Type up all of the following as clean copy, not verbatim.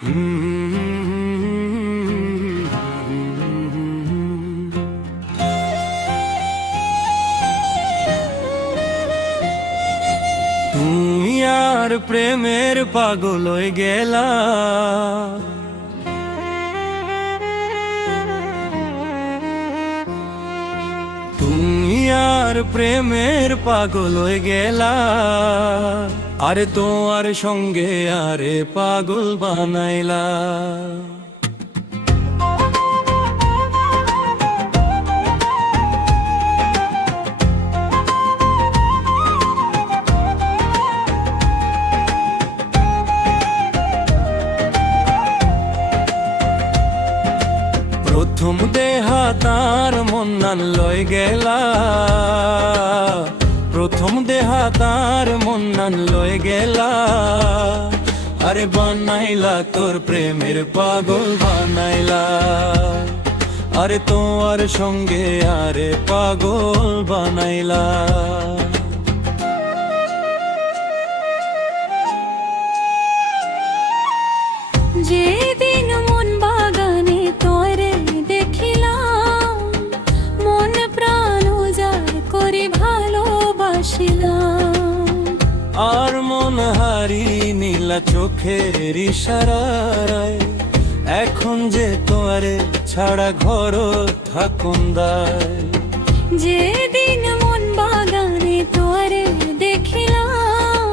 তুমি আর প্রেমের পাগল হয়ে গেলা, তুমি আর প্রেমের পাগল হয়ে গেলা, আরে তোমার সঙ্গে আরে পাগল বানাইলা। প্রথম দেহা তার মন লয় গেলা, প্রথম দেহা তার মন লয় গেলা, আরে বানাইলা তোর প্রেমের পাগল বানাইলা, আরে তোমার সঙ্গে আরে পাগল বানাইলা। যেদিন মন বাগানে তোরে দেখিলাম, মন প্রাণ উজাড় করে ভালোবাসিলাম, আর মন হারি নীলা চোখের ইশারায়, এখন যে তোরে ছাড়া ঘর থাকুন দায়। যেদিন মন বাগানে তোরে দেখিলাম,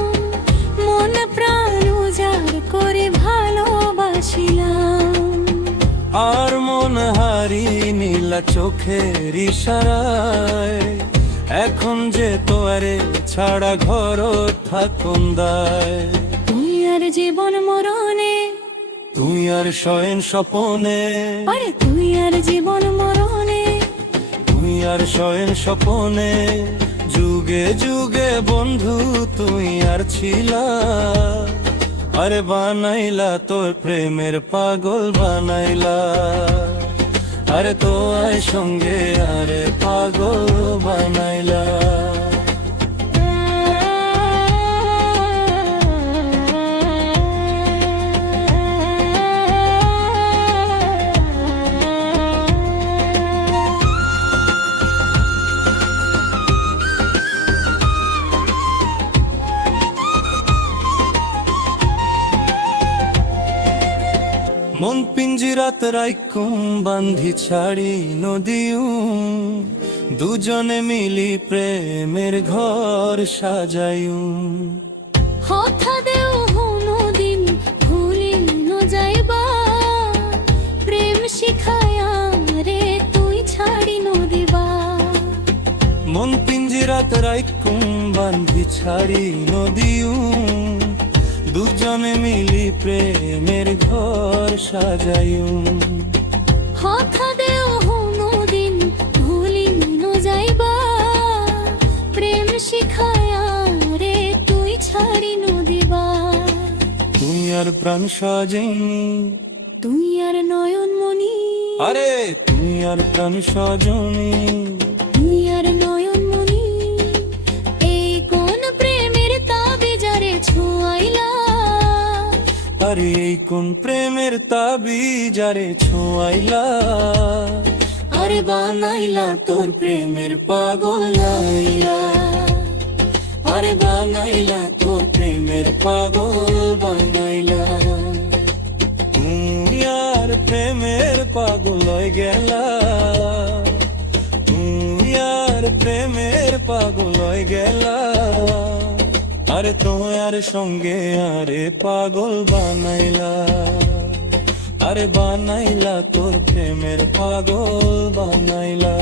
মন প্রাণ উজাড় করে ভালোবাসিলাম, আর মন হারি নীলা চোখের ইশারায়, এখন যে তোরে ছাড়া ঘর থাকুন দায়। তুই আর জীবন মরণে, তুই আর শয়ন স্বপনে, আরে তুই আর জীবন মরণে, তুই আর শয়ন স্বপনে, যুগে যুগে বন্ধু তুই আর ছিলা, আরে বানাইলা তোর প্রেমের পাগল বানাইলা, আরে তোর সঙ্গে আরে পাগল বানাইলা। মন পিঞ্জিরাত রাইকুম বান্ধি ছাড়ি নদীও, দুজনে মিলি প্রেমের ঘর সাজাইও। হথা দেও হনো দিন ভুলি ন যাইবা, প্রেম শিখায়া রে তুই ছাড়ি ন দিবা। মন পিঞ্জিরাত রাইকুম বান্ধি ছাড়ি নদীও, দুজনে মিলি প্রেমের ঘর সাজাইও। হথা দেও হনো দিন ভুলি ন যাইবা, প্রেম শিখায়া রে তুই ছাড়ি ন দিবা। তুই আর প্রাণ সজনী, তুই আর নয়ন মনি, আরে তুই আর প্রাণ সজনী, তুই আর নয়ন মনি, এই কোন প্রেমের তাবিজারে ছোঁয়াইলা, আরে এই কোন প্রেমের তাবিজারে ছোঁয়াইলা, আরে বানাইলা তোর প্রেমের পাগল লাইলা, আরে বানাইলা তোর প্রেমের পাগল বানাইলা। তুমি আর প্রেমের পাগল হয়ে গেলা, তুমি আর প্রেমের পাগল হয়ে গেলা, আরে তোমার সঙ্গে আরে পাগল বানাইলা, আরে বানাইলা তোর প্রেমের পাগল বানাইলা।